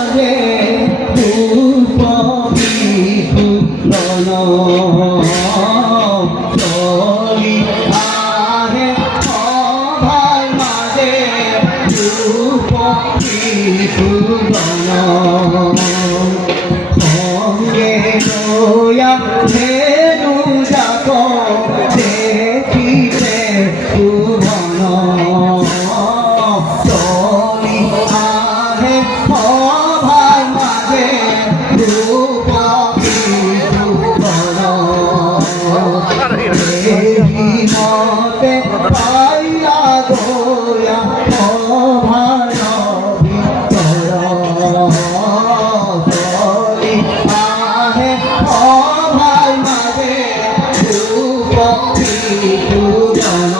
মাঝে রূপ বিপুলন চলি আহে সভার মাঝে রূপ বিপুলন সঙ্গে লয়া ধেনু যাক দেখিতে ভুবন চলি আহে সভার মাঝে রূপ বিপুলন এই মতে পাইয়া গোয়া সভার ভিতর চলি আহে সভার মাঝে রূপ বিপুলন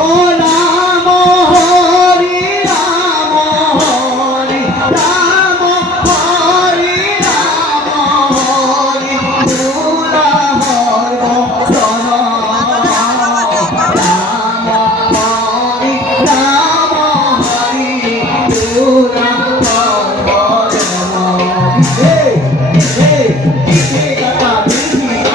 ও রাম হরি রাম হরি রাম হরি রাম হরি দুলা হর সন রাম হরি রাম হরি দুলা হর এই কথা বুঝি না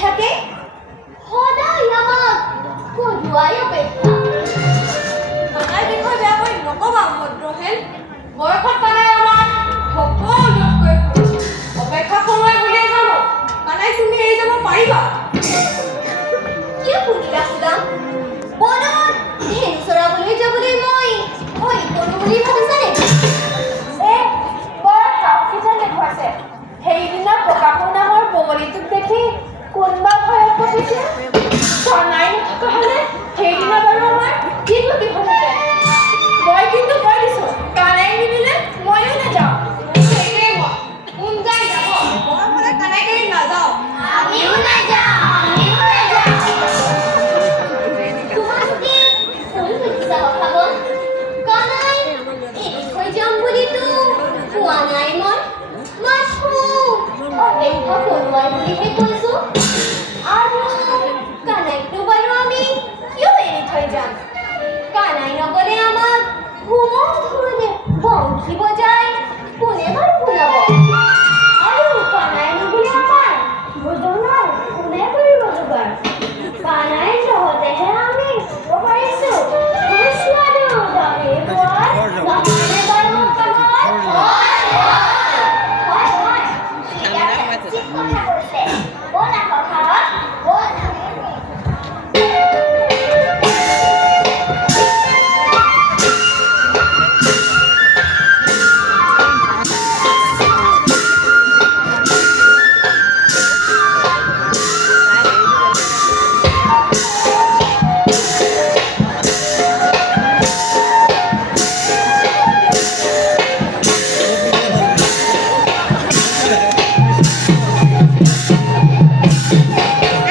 থাকে সদায় আমাক কঢ়ুৱাই অপেক্ষা কানাই বিষয়ে বেয়া কৰি নকবা ভদ্ৰহেন বয়সত কানাই আমাৰ সকলোতকৈ অপেক্ষা কৰোৱাই বুলিয়ে জানো কানাই তুমি এৰি যাব পাৰিবা কিয় শুনিলা সুদাম বনত ধেনু চৰাবলৈ যাবলৈ মই ভয় কৰোঁ বুলি ভাবিছানে বৰ সাক্ষী যেন দেখুৱাইছে সেইদিনা প্ৰকাশৰ নামৰ বগলীটোক দেখি কোনবা ভয়ত পৰিছে কানাই নথকা হ'লে সেইদিনা বাৰু আমাৰ কি গতি হ'লহেঁতেন মই কিন্তু কৈ দিছোঁ কানাই নিনিলে ময়ো নাযাওঁ সেইটোৱে মই কোন যায় যাব মই হ'লে কানাই এৰি নাযাওঁ আমিও নাযাওঁ তোমালোকে ভুল বুজিছা কথাবোৰ কানাই এৰি থৈ যাম বুলিতো কোৱা নাই মই মাথো অপেক্ষা কৰোৱাই বুলিহে কৈছোঁ আৰু